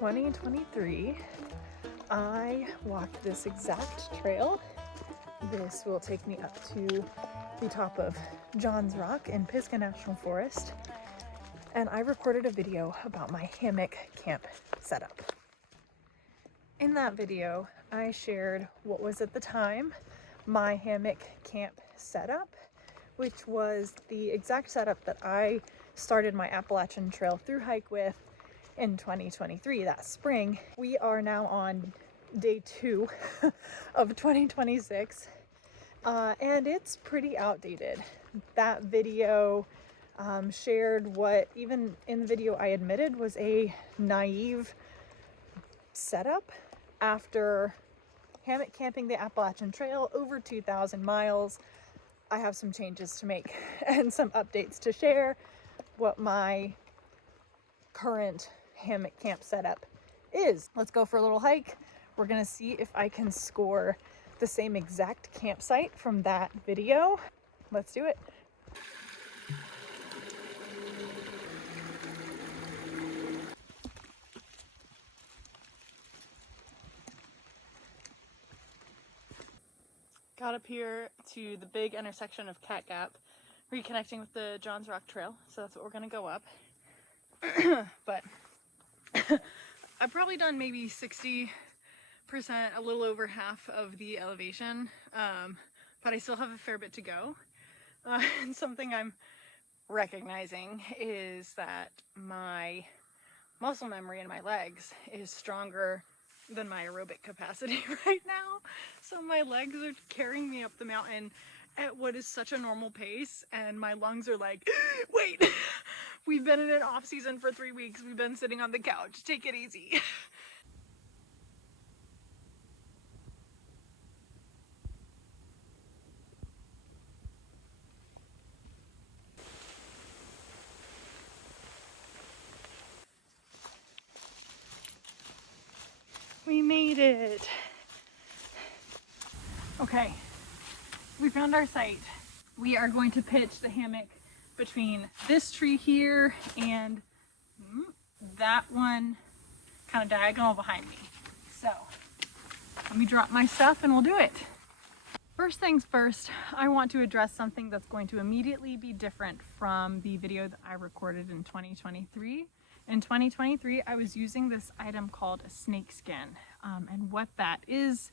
2023, I walked this exact trail. This will take me up to the top of Johns Rock in Pisgah National Forest. And I recorded a video about my hammock camp setup. In that video, I shared what was at the time my hammock camp setup, which was the exact setup that I started my Appalachian Trail through hike with in 2023, that spring. We are now on day 2 of 2026, and it's pretty outdated. That video shared what, even in the video I admitted, was a naive setup after hammock camping the Appalachian Trail over 2,000 miles. I have some changes to make and some updates to share what my current hammock camp setup is. Let's go for a little hike. We're gonna see if I can score the same exact campsite from that video. Let's do it. Got up here to the big intersection of Cat Gap, reconnecting with the Johns Rock Trail, so that's what we're gonna go up. But I've probably done maybe 60%, a little over half of the elevation, but I still have a fair bit to go. And something I'm recognizing is that my muscle memory in my legs is stronger than my aerobic capacity right now. So my legs are carrying me up the mountain at what is such a normal pace, and my lungs are like, wait, we've been in an off season for 3 weeks. We've been sitting on the couch. Take it easy. We made it. Okay, we found our site. We are going to pitch the hammock between this tree here and that one kind of diagonal behind me. So let me drop my stuff and we'll do it. First things first, I want to address something that's going to immediately be different from the video that I recorded in 2023. In 2023, I was using this item called a snakeskin. And what that is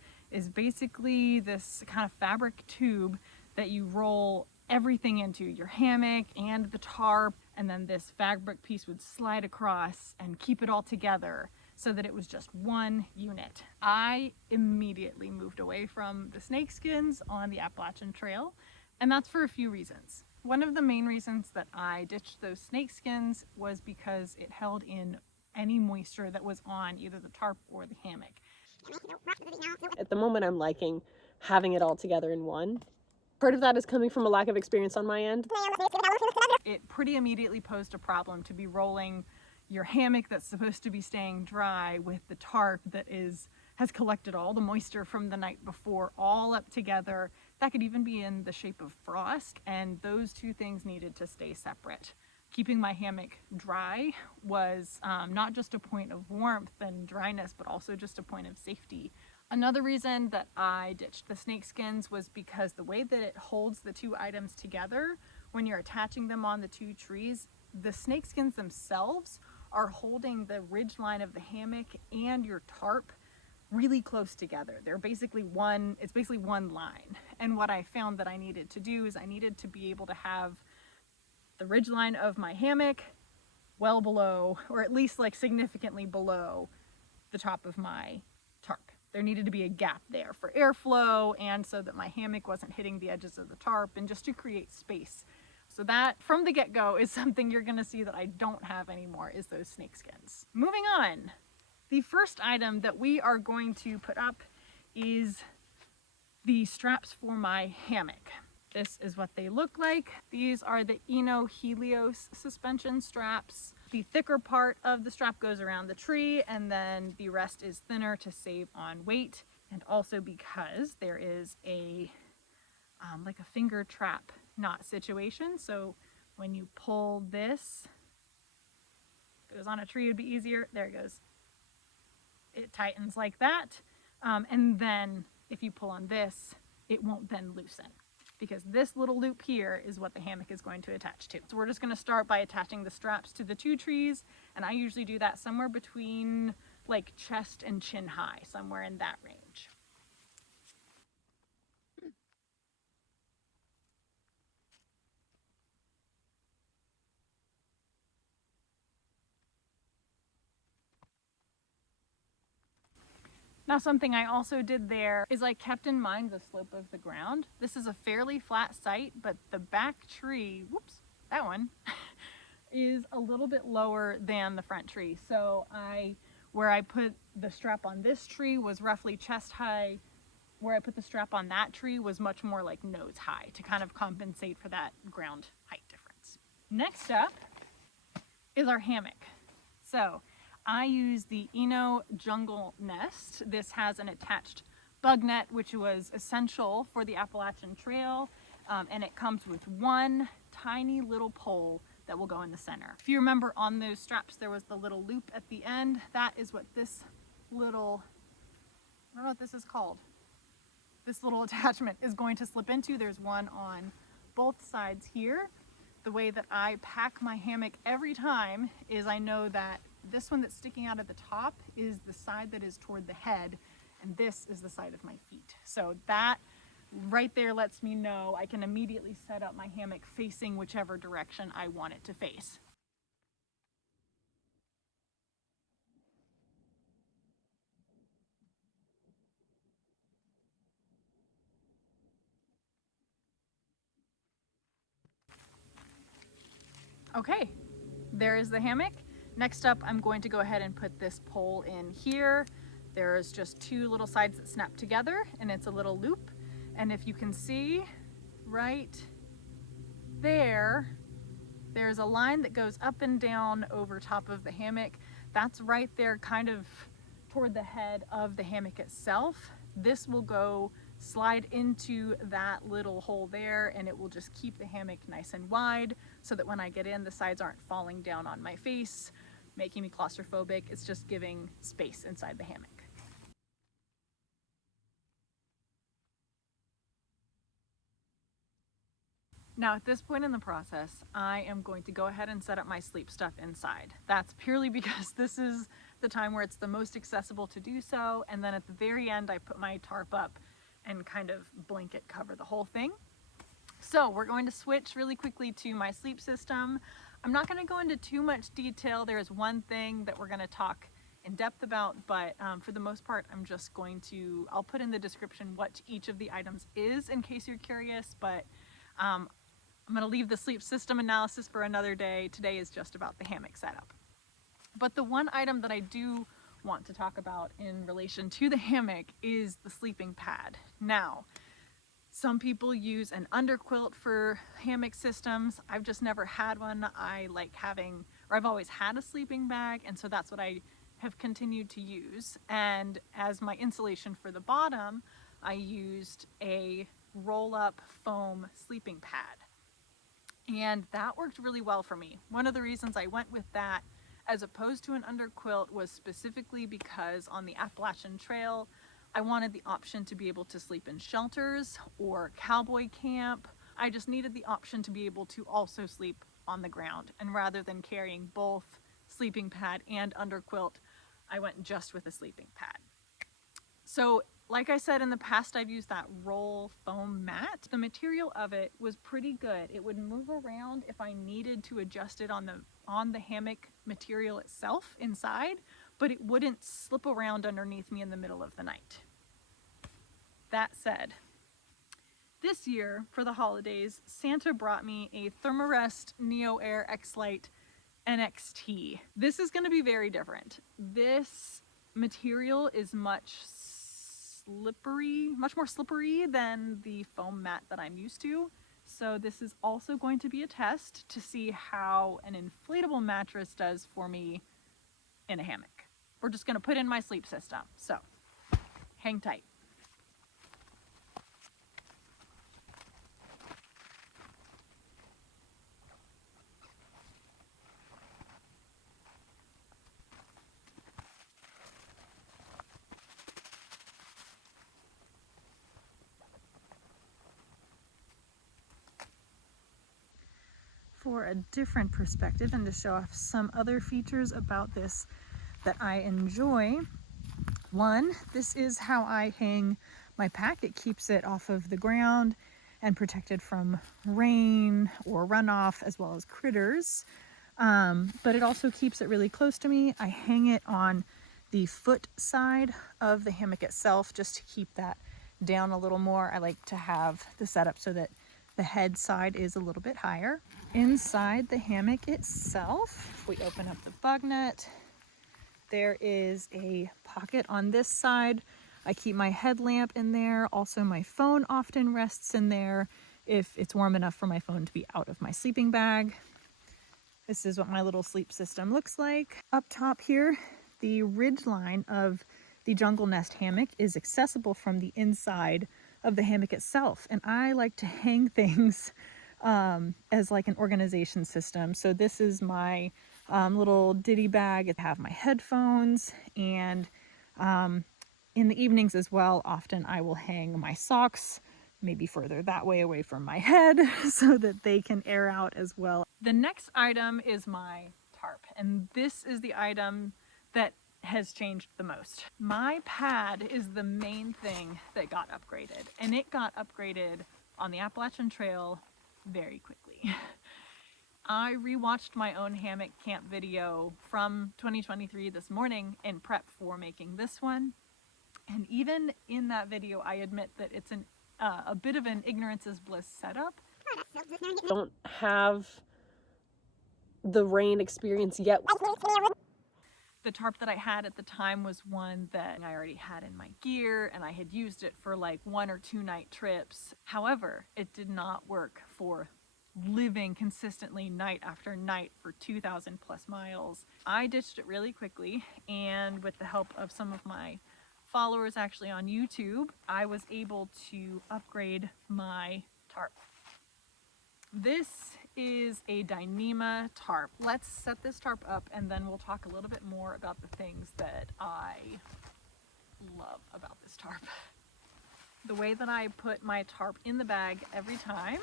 basically this kind of fabric tube that you roll everything into, your hammock and the tarp, and then this fabric piece would slide across and keep it all together so that it was just one unit. I immediately moved away from the snakeskins on the Appalachian Trail, and that's for a few reasons. One of the main reasons that I ditched those snakeskins was because it held in any moisture that was on either the tarp or the hammock. At the moment, I'm liking having it all together in one. Part of that is coming from a lack of experience on my end. It pretty immediately posed a problem to be rolling your hammock that's supposed to be staying dry with the tarp that has collected all the moisture from the night before all up together. That could even be in the shape of frost, and those two things needed to stay separate. Keeping my hammock dry was not just a point of warmth and dryness, but also just a point of safety. Another reason that I ditched the snakeskins was because the way that it holds the two items together, when you're attaching them on the two trees, the snakeskins themselves are holding the ridge line of the hammock and your tarp really close together. They're basically it's basically one line. And what I found that I needed to do is I needed to be able to have the ridge line of my hammock well below, or at least like significantly below, the top of my tarp. There needed to be a gap there for airflow and so that my hammock wasn't hitting the edges of the tarp, and just to create space. So that, from the get-go, is something you're gonna see that I don't have anymore, is those snakeskins. Moving on. The first item that we are going to put up is the straps for my hammock. This is what they look like. These are the Helios suspension straps. The thicker part of the strap goes around the tree, and then the rest is thinner to save on weight, and also because there is a like a finger trap knot situation. So when you pull this, if it was on a tree, it'd be easier. There it goes. it tightens like that. And then if you pull on this, it won't then loosen, because this little loop here is what the hammock is going to attach to. So we're just going to start by attaching the straps to the two trees, and I usually do that somewhere between like chest and chin high, somewhere in that range. Now, something I also did there is I kept in mind the slope of the ground. This is a fairly flat site, but the back tree, whoops, that one, is a little bit lower than the front tree. So where I put the strap on this tree was roughly chest high. Where I put the strap on that tree was much more like nose high to kind of compensate for that ground height difference. Next up is our hammock. So I use the Jungle Nest. This has an attached bug net, which was essential for the Appalachian Trail, and it comes with one tiny little pole that will go in the center. If you remember, on those straps there was the little loop at the end. That is what this little, I don't know what this is called, this little attachment is going to slip into. There's one on both sides here. The way that I pack my hammock every time is I know that this one that's sticking out at the top is the side that is toward the head, and this is the side of my feet. So that right there lets me know I can immediately set up my hammock facing whichever direction I want it to face. Okay, there is the hammock. Next up, I'm going to go ahead and put this pole in here. There's just two little sides that snap together, and it's a little loop. And if you can see right there, there's a line that goes up and down over top of the hammock. That's right there kind of toward the head of the hammock itself. This will go slide into that little hole there, and it will just keep the hammock nice and wide so that when I get in, the sides aren't falling down on my face, making me claustrophobic. It's just giving space inside the hammock. Now, at this point in the process, I am going to go ahead and set up my sleep stuff inside. That's purely because this is the time where it's the most accessible to do so. And then at the very end, I put my tarp up and kind of blanket cover the whole thing. So we're going to switch really quickly to my sleep system. I'm not going to go into too much detail. There is one thing that we're going to talk in depth about, but for the most part, I'm just going to, I'll put in the description what each of the items is in case you're curious, but I'm going to leave the sleep system analysis for another day. Today is just about the hammock setup. But the one item that I do want to talk about in relation to the hammock is the sleeping pad. Now, some people use an underquilt for hammock systems. I've just never had one. I like having, or I've always had a sleeping bag, and so that's what I have continued to use. And as my insulation for the bottom, I used a roll-up foam sleeping pad. And that worked really well for me. One of the reasons I went with that as opposed to an underquilt was specifically because on the Appalachian Trail, I wanted the option to be able to sleep in shelters or cowboy camp. I just needed the option to be able to also sleep on the ground. And rather than carrying both sleeping pad and underquilt, I went just with a sleeping pad. So like I said, in the past, I've used that roll foam mat. The material of it was pretty good. It would move around if I needed to adjust it on the hammock material itself inside, but it wouldn't slip around underneath me in the middle of the night. That said, this year for the holidays, Santa brought me a Thermarest Neoair Xlite NXT. This is going to be very different. This material is much more slippery than the foam mat that I'm used to. So this is also going to be a test to see how an inflatable mattress does for me in a hammock. We're just going to put in my sleep system. So hang tight. for a different perspective and to show off some other features about this that I enjoy. One, this is how I hang my pack. It keeps it off of the ground and protected from rain or runoff as well as critters. But it also keeps it really close to me. I hang it on the foot side of the hammock itself just to keep that down a little more. I like to have the setup so that the head side is a little bit higher. Inside the hammock itself, if we open up the bug net, there is a pocket on this side. I keep my headlamp in there. Also, my phone often rests in there if it's warm enough for my phone to be out of my sleeping bag. This is what my little sleep system looks like. Up top here, the ridge line of the jungle nest hammock is accessible from the inside of the hammock itself. And I like to hang things as like an organization system. So this is my little ditty bag. I have my headphones, and in the evenings as well, often I will hang my socks maybe further that way away from my head so that they can air out as well. The next item is my tarp, and this is the item that has changed the most. My pad is the main thing that got upgraded, and it got upgraded on the Appalachian Trail very quickly. I rewatched my own hammock camp video from 2023 this morning in prep for making this one, and even in that video I admit that it's a bit of an ignorance is bliss setup. Don't have the rain experience yet. The tarp that I had at the time was one that I already had in my gear, and I had used it for like 1 or 2 night trips. However, it did not work for living consistently night after night for 2,000 plus miles. I ditched it really quickly, and with the help of some of my followers actually on YouTube, I was able to upgrade my tarp. This is a Dyneema tarp. Let's set this tarp up and then we'll talk a little bit more about the things that I love about this tarp. The way that I put my tarp in the bag every time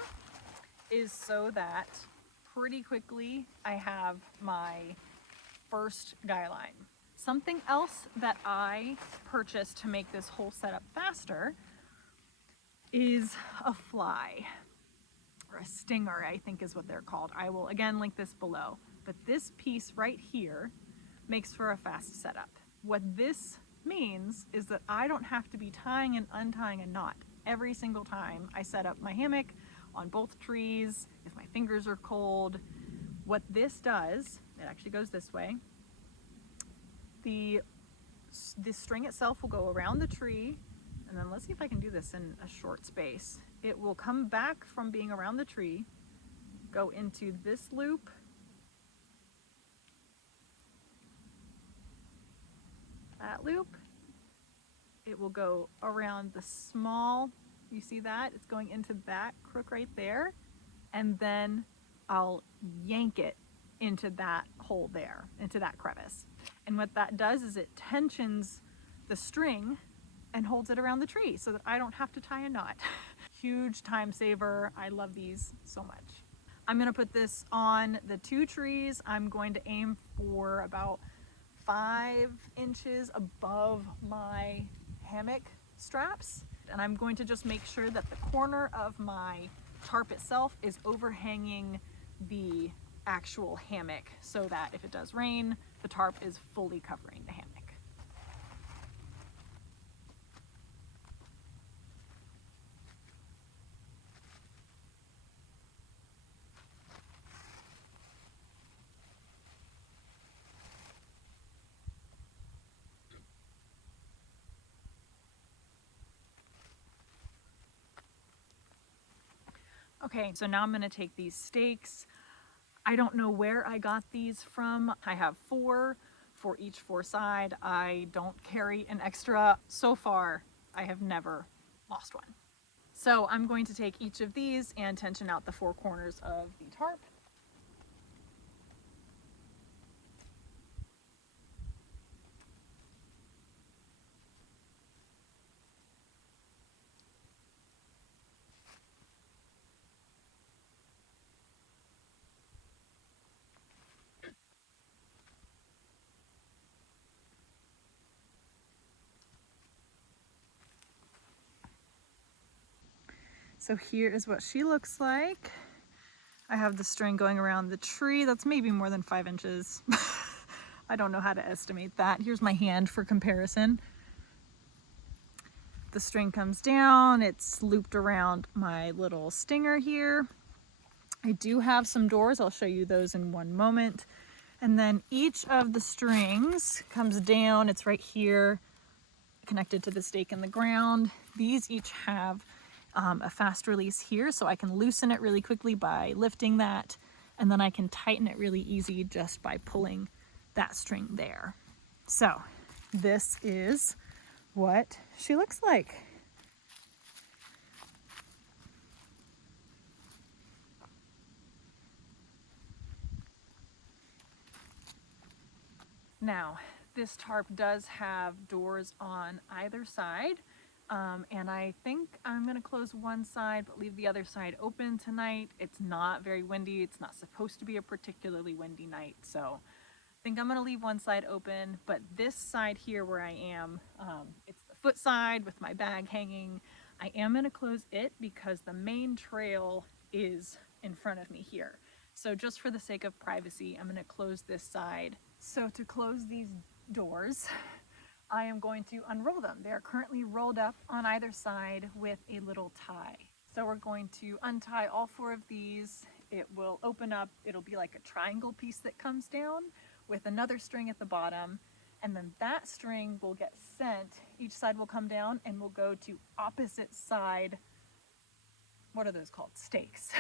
is so that pretty quickly I have my first guy line. Something else that I purchased to make this whole setup faster is a fly. Or a stinger, I think is what they're called. I will again link this below. But this piece right here makes for a fast setup. What this means is that I don't have to be tying and untying a knot every single time I set up my hammock on both trees, if my fingers are cold. What this does, it actually goes this way. The string itself will go around the tree, and then let's see if I can do this in a short space. It will come back from being around the tree, go into this loop, that loop. It will go around the small, you see that? It's going into that crook right there, and then I'll yank it into that hole there, into that crevice. And what that does is it tensions the string and holds it around the tree so that I don't have to tie a knot. Huge time saver. I love these so much. I'm gonna put this on the 2 trees. I'm going to aim for about 5 inches above my hammock straps. And I'm going to just make sure that the corner of my tarp itself is overhanging the actual hammock so that if it does rain, the tarp is fully covering the hammock. Okay, so now I'm gonna take these stakes. I don't know where I got these from. I have 4 for each 4 side. I don't carry an extra. So far, I have never lost one. So I'm going to take each of these and tension out the 4 corners of the tarp. So here is what she looks like. I have the string going around the tree. That's maybe more than 5 inches. I don't know how to estimate that. Here's my hand for comparison. The string comes down, it's looped around my little stinger here. I do have some doors, I'll show you those in one moment. And then each of the strings comes down, it's right here, connected to the stake in the ground. These each have a fast release here, so I can loosen it really quickly by lifting that, and then I can tighten it really easy just by pulling that string there. So this is what she looks like. Now, this tarp does have doors on either side, and I think I'm gonna close one side but leave the other side open tonight. It's not very windy. It's not supposed to be a particularly windy night, so I think I'm gonna leave one side open. But this side here where I am, it's the foot side with my bag hanging. I am gonna close it because the main trail is in front of me here. So just for the sake of privacy, I'm gonna close this side. So to close these doors, I am going to unroll them. They are currently rolled up on either side with a little tie. So we're going to untie all 4 of these. It will open up, it'll be like a triangle piece that comes down with another string at the bottom, and then that string will get sent, each side will come down and will go to opposite side, what are those called? Stakes.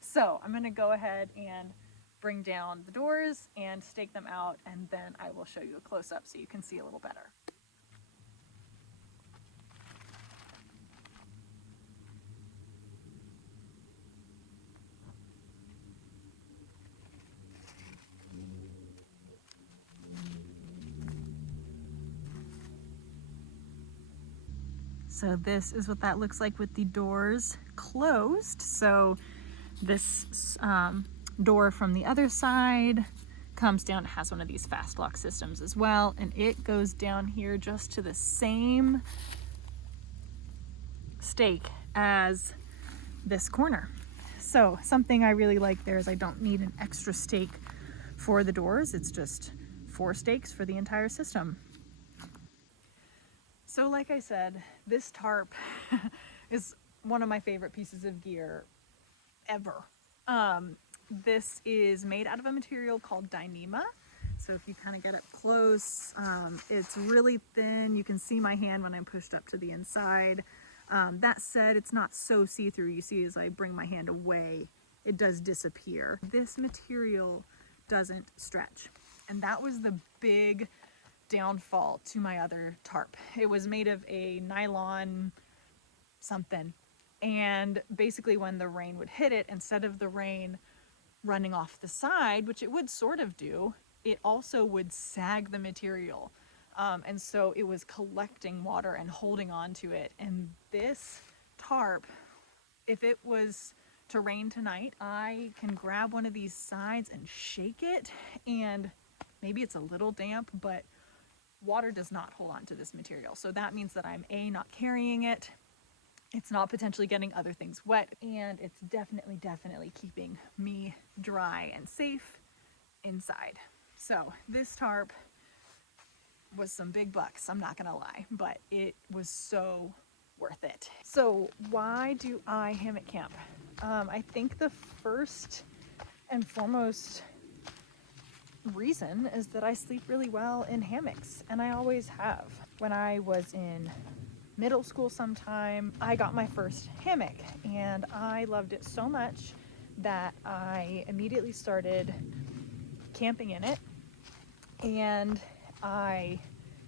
So I'm gonna go ahead and bring down the doors and stake them out, and then I will show you a close-up so you can see a little better. So this is what that looks like with the doors closed. So this door from the other side comes down. It has one of these fast lock systems as well, and it goes down here just to the same stake as this corner. So something I really like there is I don't need an extra stake for the doors. It's just 4 stakes for the entire system. So like I said, this tarp is one of my favorite pieces of gear ever. This is made out of a material called Dyneema. So if you kind of get up close, it's really thin. You can see my hand when I'm pushed up to the inside. That said, it's not so see-through. You see as I bring my hand away, it does disappear. This material doesn't stretch. And that was the big downfall to my other tarp. It was made of a nylon something. And basically when the rain would hit it, instead of the rain running off the side, which it would sort of do, it also would sag the material. And so it was collecting water and holding on to it. And this tarp, if it was to rain tonight, I can grab one of these sides and shake it, and maybe it's a little damp, but water does not hold on to this material. So that means that I'm not carrying it, it's not potentially getting other things wet, and it's definitely keeping me dry and safe inside. So this tarp was some big bucks, I'm not gonna lie, but it was so worth it. So why do I hammock camp? I think the first and foremost reason is that I sleep really well in hammocks, and I always have. When I was in middle school sometime, I got my first hammock, and I loved it so much that I immediately started camping in it, and I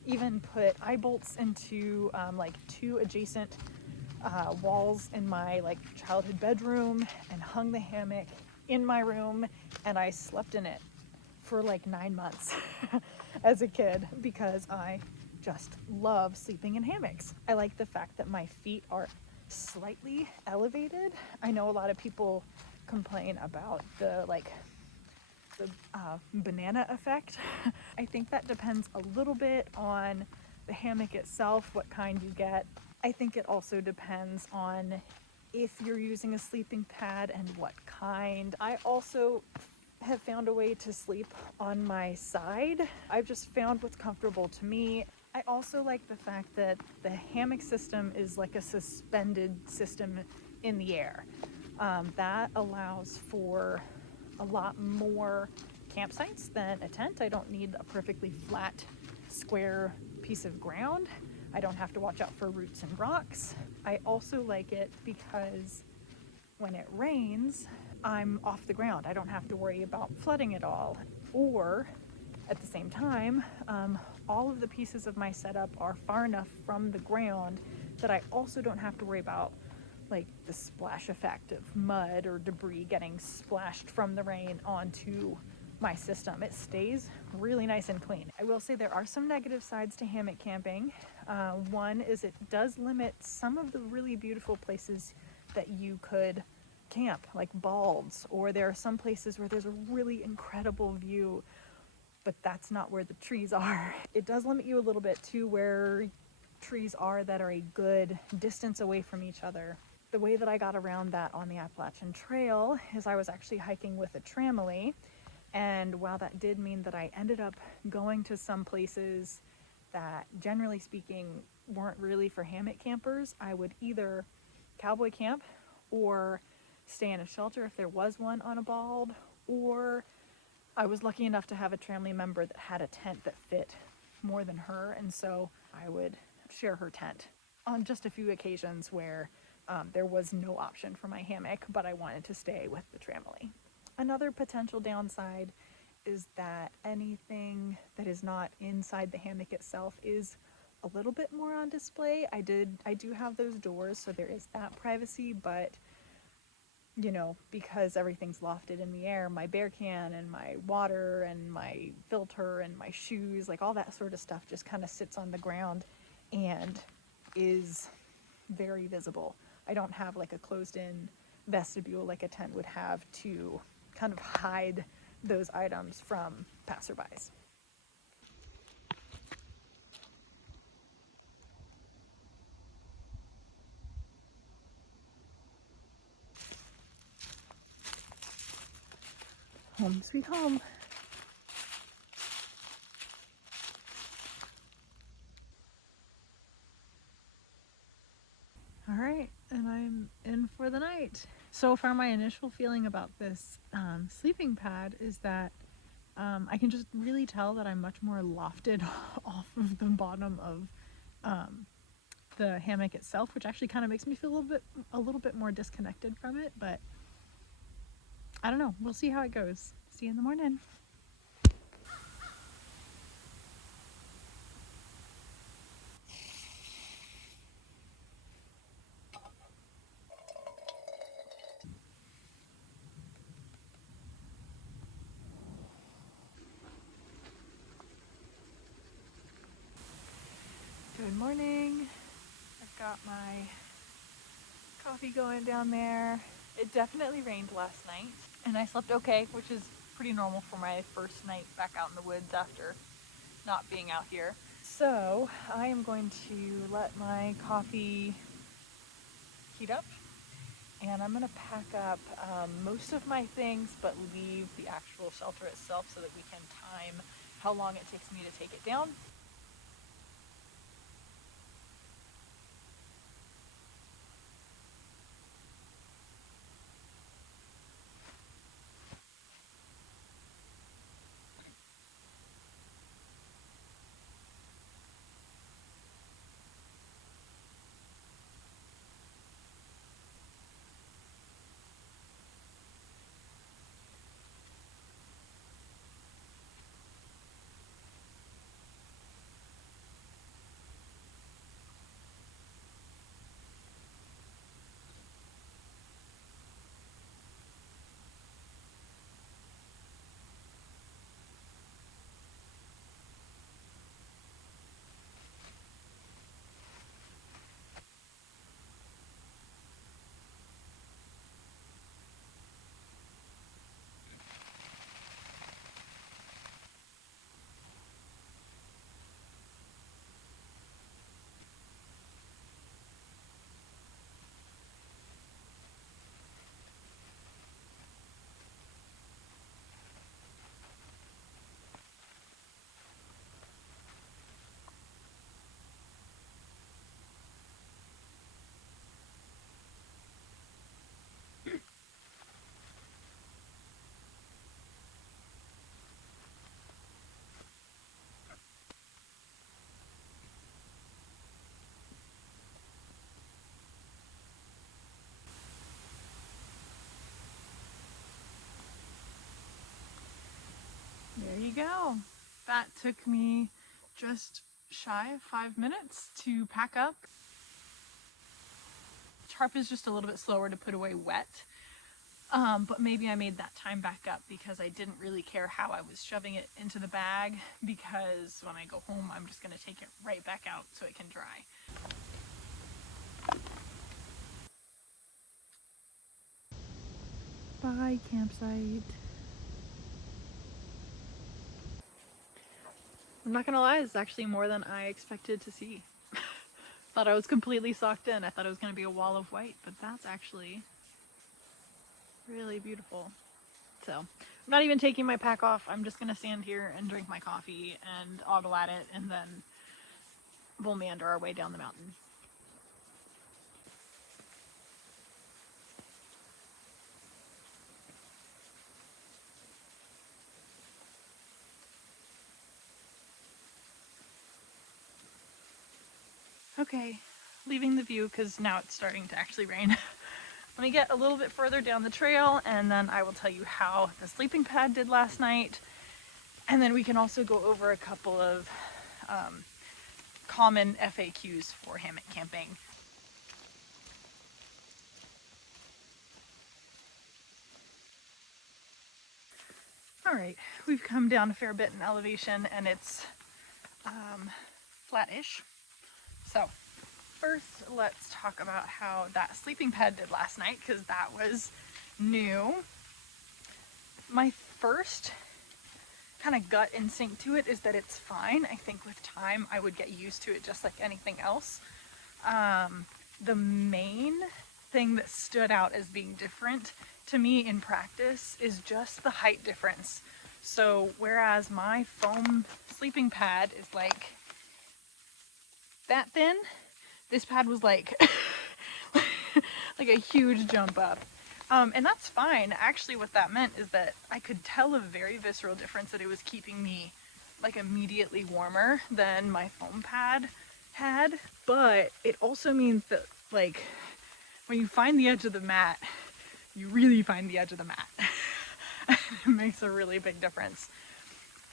even put eye bolts into like 2 adjacent walls in my like childhood bedroom, and hung the hammock in my room, and I slept in it for like 9 months as a kid because I just love sleeping in hammocks. I like the fact that my feet are slightly elevated. I know a lot of people complain about the banana effect. I think that depends a little bit on the hammock itself, what kind you get. I think it also depends on if you're using a sleeping pad and what kind. I also have found a way to sleep on my side. I've just found what's comfortable to me. I also like the fact that the hammock system is like a suspended system in the air. That allows for a lot more campsites than a tent. I don't need a perfectly flat, square piece of ground. I don't have to watch out for roots and rocks. I also like it because when it rains, I'm off the ground. I don't have to worry about flooding at all. Or at the same time, all of the pieces of my setup are far enough from the ground that I also don't have to worry about like the splash effect of mud or debris getting splashed from the rain onto my system. It stays really nice and clean. I will say there are some negative sides to hammock camping. One is it does limit some of the really beautiful places that you could camp, like balds, or there are some places where there's a really incredible view, but that's not where the trees are. It does limit you a little bit to where trees are that are a good distance away from each other. The way that I got around that on the Appalachian Trail is I was actually hiking with a tramily, and while that did mean that I ended up going to some places that, generally speaking, weren't really for hammock campers, I would either cowboy camp or stay in a shelter if there was one on a bald, or I was lucky enough to have a tramily member that had a tent that fit more than her, and so I would share her tent on just a few occasions where there was no option for my hammock, but I wanted to stay with the tramily. Another potential downside is that anything that is not inside the hammock itself is a little bit more on display. I do have those doors, so there is that privacy, but you know, because everything's lofted in the air, my bear can and my water and my filter and my shoes, like all that sort of stuff just kind of sits on the ground and is very visible. I don't have like a closed-in vestibule like a tent would have to kind of hide those items from passerbys. Home sweet home. All right, and I'm in for the night. So far, my initial feeling about this sleeping pad is that I can just really tell that I'm much more lofted off of the bottom of the hammock itself, which actually kind of makes me feel a little bit more disconnected from it. But I don't know. We'll see how it goes. See you in the morning. Good morning. I've got my coffee going down there. It definitely rained last night, and I slept okay, which is pretty normal for my first night back out in the woods after not being out here. So I am going to let my coffee heat up, and I'm going to pack up most of my things, but leave the actual shelter itself so that we can time how long it takes me to take it down. we go. That took me just shy of 5 minutes to pack up. Tarp is just a little bit slower to put away wet, but maybe I made that time back up because I didn't really care how I was shoving it into the bag, because when I go home I'm just going to take it right back out so it can dry. Bye, campsite. I'm not gonna lie, it's actually more than I expected to see. Thought I was completely socked in. I thought it was gonna be a wall of white, but that's actually really beautiful. So I'm not even taking my pack off. I'm just gonna stand here and drink my coffee and ogle at it, and then we'll meander our way down the mountain. Okay, leaving the view because now it's starting to actually rain. Let me get a little bit further down the trail and then I will tell you how the sleeping pad did last night. And then we can also go over a couple of common FAQs for hammock camping. All right, we've come down a fair bit in elevation and it's flat-ish. So first, let's talk about how that sleeping pad did last night, because that was new. My first kind of gut instinct to it is that it's fine. I think with time I would get used to it just like anything else. The main thing that stood out as being different to me in practice is just the height difference. So whereas my foam sleeping pad is like that thin, this pad was like like a huge jump up. And that's fine. Actually, what that meant is that I could tell a very visceral difference, that it was keeping me like immediately warmer than my foam pad had. But it also means that like when you find the edge of the mat, you really find the edge of the mat. It makes a really big difference.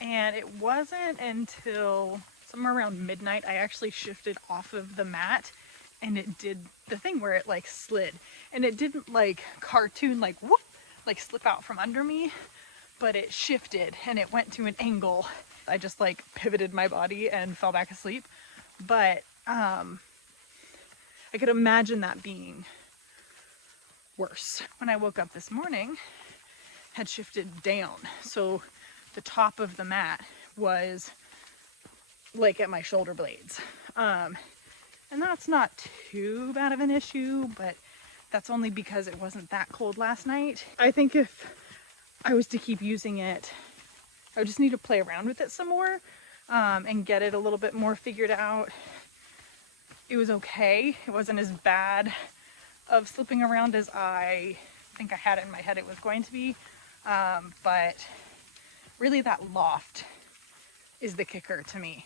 And it wasn't until somewhere around midnight I actually shifted off of the mat, and it did the thing where it like slid, and it didn't like cartoon like whoop, like slip out from under me, but it shifted and it went to an angle. I just like pivoted my body and fell back asleep. But I could imagine that being worse. When I woke up this morning, had shifted down, so the top of the mat was like at my shoulder blades. And that's not too bad of an issue, but that's only because it wasn't that cold last night. I think if I was to keep using it, I would just need to play around with it some more and get it a little bit more figured out. It was okay. It wasn't as bad of slipping around as I think I had it in my head it was going to be. But really that loft is the kicker to me.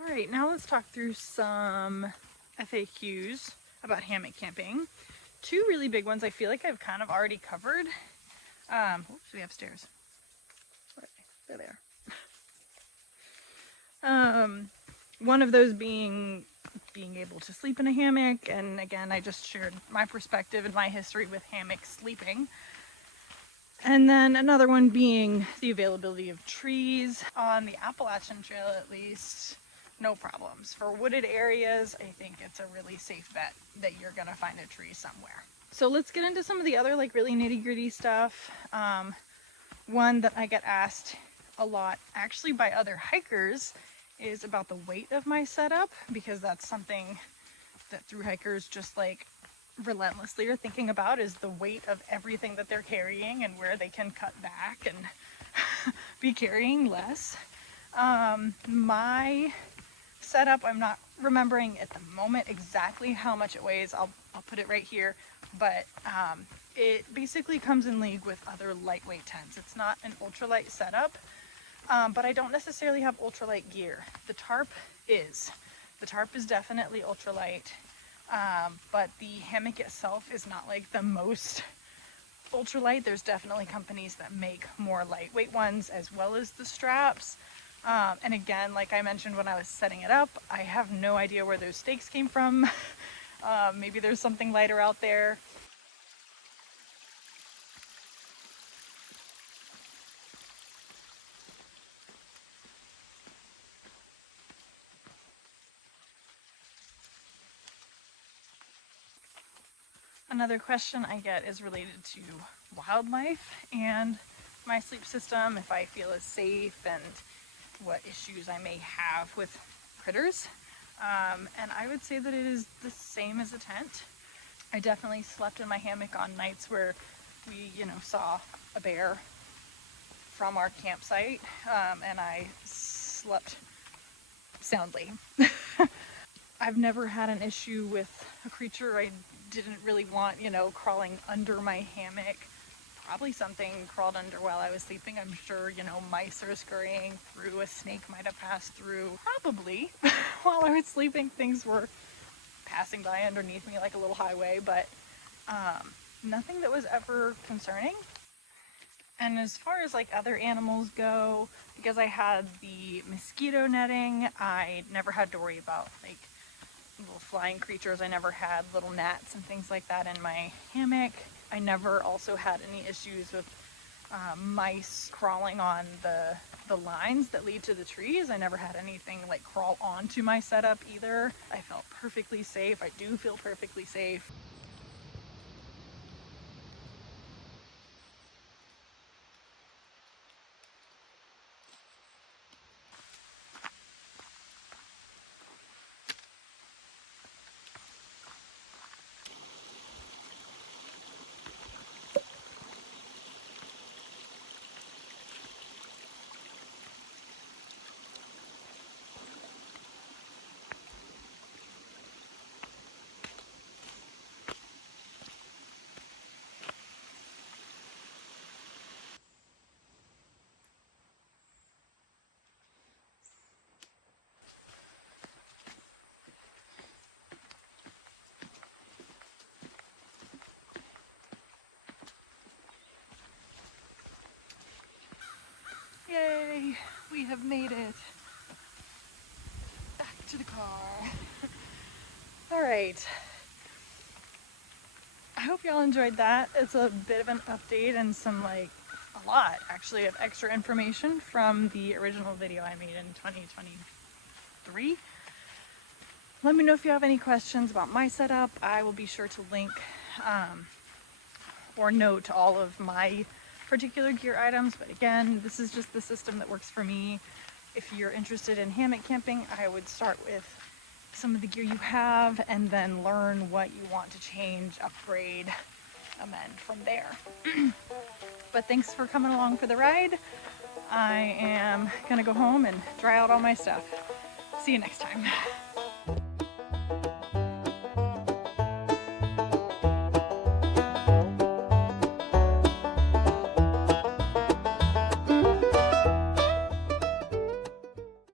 All right, now let's talk through some FAQs about hammock camping. Two really big ones I feel like I've kind of already covered. Oops, we have stairs. There they are. One of those being able to sleep in a hammock, and again, I just shared my perspective and my history with hammock sleeping. And then another one being the availability of trees. On the Appalachian Trail, at least, no problems. For wooded areas, I think it's a really safe bet that you're gonna find a tree somewhere. So let's get into some of the other like really nitty-gritty stuff. One that I get asked a lot actually by other hikers is about the weight of my setup, because that's something that thru hikers just like relentlessly are thinking about, is the weight of everything that they're carrying and where they can cut back and be carrying less. My setup, I'm not remembering at the moment exactly how much it weighs. I'll put it right here, but It basically comes in league with other lightweight tents. It's not an ultralight setup, but I don't necessarily have ultralight gear. The Tarp is. The Tarp is definitely ultralight, but the hammock itself is not like the most ultralight. There's definitely companies that make more lightweight ones, as well as the straps. And again, like I mentioned when I was setting it up, I have no idea where those stakes came from. Maybe there's something lighter out there. Another question I get is related to wildlife and my sleep system, if I feel is safe and what issues I may have with critters. And I would say that it is the same as a tent. I definitely slept in my hammock on nights where we, saw a bear from our campsite, and I slept soundly. I've never had an issue with a creature I didn't really want, crawling under my hammock. Probably something crawled under while I was sleeping. I'm sure, mice are scurrying through, a snake might have passed through. Probably while I was sleeping, things were passing by underneath me like a little highway, but nothing that was ever concerning. And as far as like other animals go, because I had the mosquito netting, I never had to worry about like little flying creatures. I never had little gnats and things like that in my hammock. I never also had any issues with mice crawling on the lines that lead to the trees. I never had anything like crawl onto my setup either. I felt perfectly safe. I do feel perfectly safe. Yay, we have made it back to the car. All right. I hope y'all enjoyed that. It's a bit of an update and some a lot actually of extra information from the original video I made in 2023. Let me know if you have any questions about my setup. I will be sure to link or note all of my particular gear items, but again, this is just the system that works for me. If you're interested in hammock camping, I would start with some of the gear you have and then learn what you want to change, upgrade, amend from there. But thanks for coming along for the ride. I am gonna go home and dry out all my stuff. See you next time.